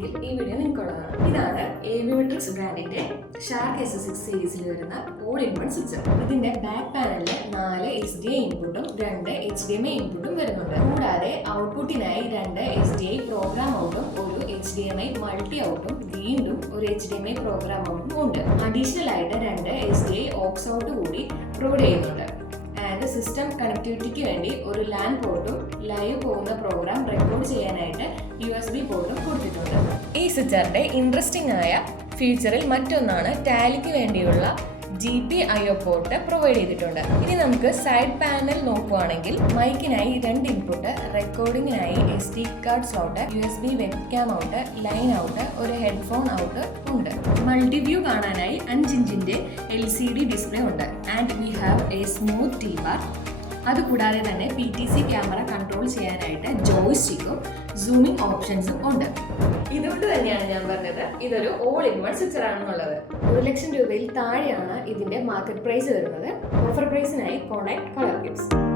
എങ്കിൽ ഈ വീഡിയോ നിങ്ങൾക്കുള്ളതാണ്. ഇതാണ് AVMatrix ബ്രാൻഡിന്റെ ഷാർക്ക് S6 സീരീസിൽ വരുന്ന ഓൾ ഇൻ വൺ സ്വിച്ച്. ഇതിന്റെ ബാക്ക് പാനലിൽ 4 HDMI ഇൻപുട്ടും 2 HDMI ഇൻപുട്ടും വരുന്നുണ്ട്. കൂടാതെ ഔട്ട്പുട്ടിനായി 2 HDMI പ്രോഗ്രാം ഔട്ടും ഒരു HDMI മൾട്ടി ഔട്ടും വീണ്ടും ഒരു HDMI പ്രോഗ്രാം ഔട്ടും ഉണ്ട്. അഡീഷണൽ ആയിട്ട് 2 HDMI ഓക്സ് ഔട്ട് കൂടി പ്രൊവൈഡ് ചെയ്യുന്നുണ്ട്. ആൻഡ് സിസ്റ്റം കണക്ടിവിറ്റിക്ക് വേണ്ടി ഒരു LAN പോർട്ടും ലൈവ് പോകുന്ന പ്രോഗ്രാം റെക്കോർഡ് ചെയ്യാനായിട്ട് USB പോർട്ടും കൊടുത്തിട്ടുണ്ട്. ഈ സ്വിച്ചറിന്റെ ഇൻട്രസ്റ്റിംഗ് ആയ ഫീച്ചറിൽ മറ്റൊന്നാണ് ടാലിക്ക് വേണ്ടിയുള്ള GPIO പോർട്ട് പ്രൊവൈഡ് ചെയ്തിട്ടുണ്ട്. ഇനി നമുക്ക് സൈഡ് പാനൽ നോക്കുകയാണെങ്കിൽ മൈക്കിനായി 2 ഇൻപുട്ട്, റെക്കോർഡിങ്ങിനായി SD card slot, USB webcam out, line out, ഒരു ഹെഡ്ഫോൺ ഔട്ട് ഉണ്ട്. മൾട്ടി വ്യൂ കാണാനായി 5 ഇഞ്ചിന്റെ LCD ഡിസ്പ്ലേ ഉണ്ട്. And we have a smooth T bar. അതുകൂടാതെ തന്നെ PTC ക്യാമറ കൺട്രോൾ ചെയ്യാനായിട്ട് ജോയ്സ്റ്റിക്കും സൂമിംഗ് ഓപ്ഷൻസും ഉണ്ട്. ഇതുകൊണ്ട് തന്നെയാണ് ഞാൻ പറഞ്ഞത് ഇതൊരു ഓൾ ഇൻ വൺ സ്വിച്ചർ ആണെന്നുള്ളത്. 1 ലക്ഷം രൂപയിൽ താഴെയാണ് ഇതിന്റെ മാർക്കറ്റ് പ്രൈസ് വരുന്നത്. ഓഫർ പ്രൈസിനായി കോൺടാക്ട് കളർ ഗിഫ്റ്റ്സ്.